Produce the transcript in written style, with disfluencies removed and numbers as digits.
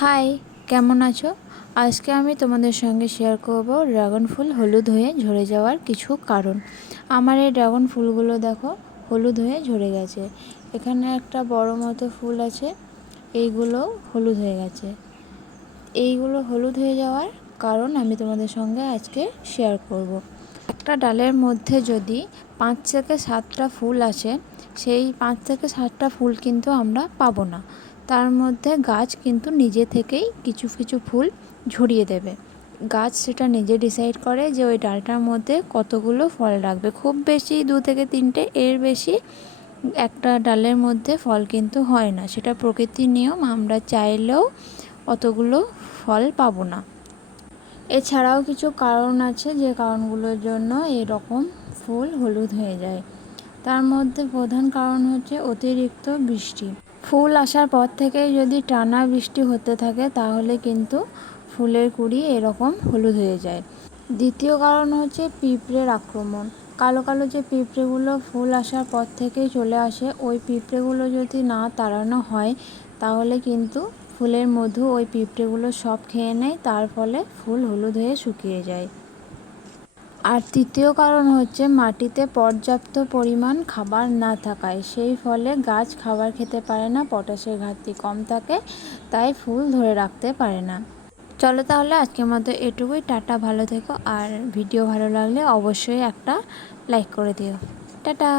High, কেমন আছো? আজকে আমি তোমাদের সঙ্গে শেয়ার করব ড্রাগন ফুল হলুদ হয়ে ঝরে যাওয়ার কিছু কারণ। আমার এই ড্রাগন ফুলগুলো দেখো হলুদ হয়ে ঝরে গেছে। এখানে একটা বড় মতো ফুল আছে, এইগুলো হলুদ হয়ে গেছে। এইগুলো হলুদ হয়ে যাওয়ার কারণ আমি তোমাদের সঙ্গে আজকে শেয়ার করব। একটা ডালের মধ্যে যদি 5 থেকে 7টা ফুল আসে, সেই 5 থেকে 7টা ফুল কিন্তু আমরা পাবো না। তার মধ্যে গাছ কিন্তু নিজে থেকেই কিছু কিছু ফুল ঝরিয়ে দেবে। গাছ সেটা নিজে ডিসাইড করে যে ওই ডালটার মধ্যে কতগুলো ফল রাখবে। খুব বেশি 2 থেকে 3টে, এর বেশি একটা ডালের মধ্যে ফল কিন্তু হয় না। সেটা প্রকৃতির নিয়ম, আমরা চাইলেও অতগুলো ফল পাবো না। এছাড়াও কিছু কারণ আছে যে কারণগুলোর জন্য এরকম ফুল হলুদ হয়ে যায়। তার মধ্যে প্রধান কারণ হচ্ছে অতিরিক্ত বৃষ্টি। ফুল আসার পর থেকেই যদি টানা বৃষ্টি হতে থাকে তাহলে কিন্তু ফুলের কুঁড়ি এরকম হলুদ হয়ে যায়। দ্বিতীয় কারণ হচ্ছে পিঁপড়ের আক্রমণ। কালো কালো যে পিঁপড়েগুলো ফুল আসার পর থেকেই চলে আসে, ওই পিঁপড়েগুলো যদি না তাড়ানো হয় তাহলে কিন্তু ফুলের মধু ওই পিঁপড়েগুলো সব খেয়ে নেয়, তার ফলে ফুল হলুদ হয়ে শুকিয়ে যায়। আর তৃতীয় কারণ হচ্ছে মাটিতে পর্যাপ্ত পরিমাণ খাবার না থাকায়, সেই ফলে গাছ খাবার খেতে পারে না, পটাশের ঘাটতি কম থাকে, তাই ফুল ধরে রাখতে পারে না। চলো তাহলে আজকের মতো এটুকুই। টাটা, ভালো থেকো। আর ভিডিও ভালো লাগলে অবশ্যই একটা লাইক করে দিও। টাটা।